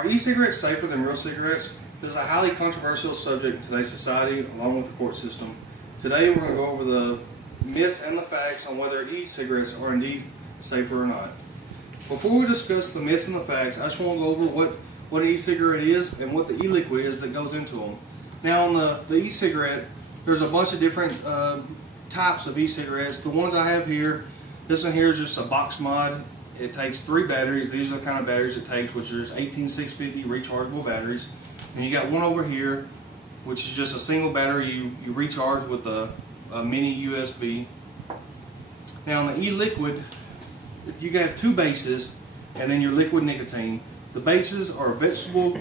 Are e-cigarettes safer than real cigarettes? This is a highly controversial subject in today's society, along with the court system. Today, we're going to go over the myths and the facts on whether e-cigarettes are indeed safer or not. Before we discuss the myths and the facts, I just want to go over what an e-cigarette is and what the e-liquid is that goes into them. Now, on the e-cigarette, there's a bunch of different types of e-cigarettes. The ones I have here, this one here is just a box mod. It takes 3 batteries. These are the kind of batteries it takes, which are 18650 rechargeable batteries. And you got one over here, which is just a single battery you recharge with a mini USB. Now, on the e-liquid, you got 2 bases and then your liquid nicotine. The bases are vegetable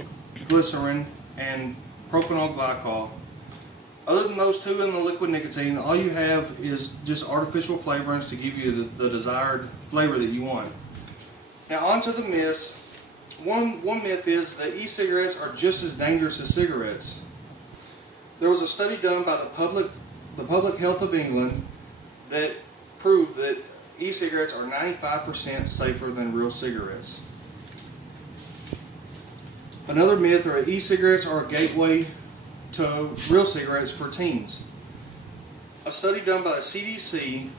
glycerin and propanol glycol. Other than those 2 in the liquid nicotine, all you have is just artificial flavorings to give you the desired flavor that you want. Now, on to the myths. One myth is that e-cigarettes are just as dangerous as cigarettes. There was a study done by the Public Health of England that proved that e-cigarettes are 95% safer than real cigarettes. Another myth are e-cigarettes are a gateway to real cigarettes for teens. A study done by the CDC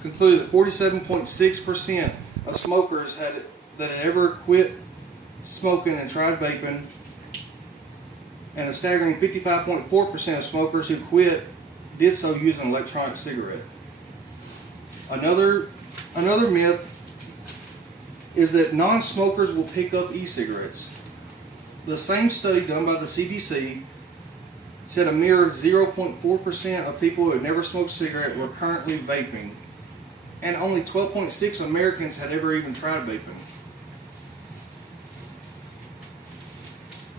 concluded that 47.6% of smokers that had ever quit smoking and tried vaping, and a staggering 55.4% of smokers who quit did so using an electronic cigarette. Another myth is that non-smokers will pick up e-cigarettes. The same study done by the CDC said a mere 0.4% of people who had never smoked a cigarette were currently vaping, and only 12.6 Americans had ever even tried vaping.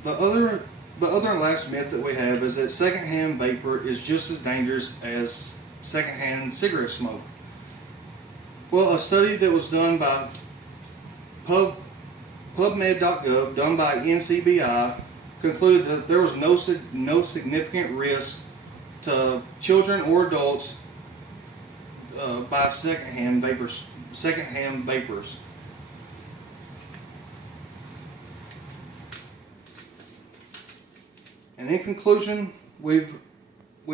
The other and last myth that we have is that secondhand vapor is just as dangerous as secondhand cigarette smoke. Well, a study that was done by PubMed.gov, done by NCBI, concluded that there was no significant risk to children or adults by secondhand vapors. And in conclusion, we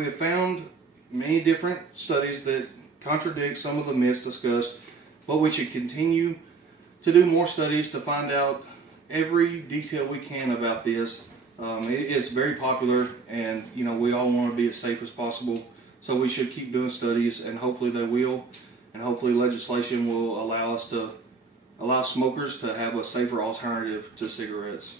have found many different studies that contradict some of the myths discussed, but we should continue to do more studies to find out every detail we can about this. It is very popular, and we all want to be as safe as possible, so we should keep doing studies, and hopefully they will, and hopefully legislation will allow smokers to have a safer alternative to cigarettes.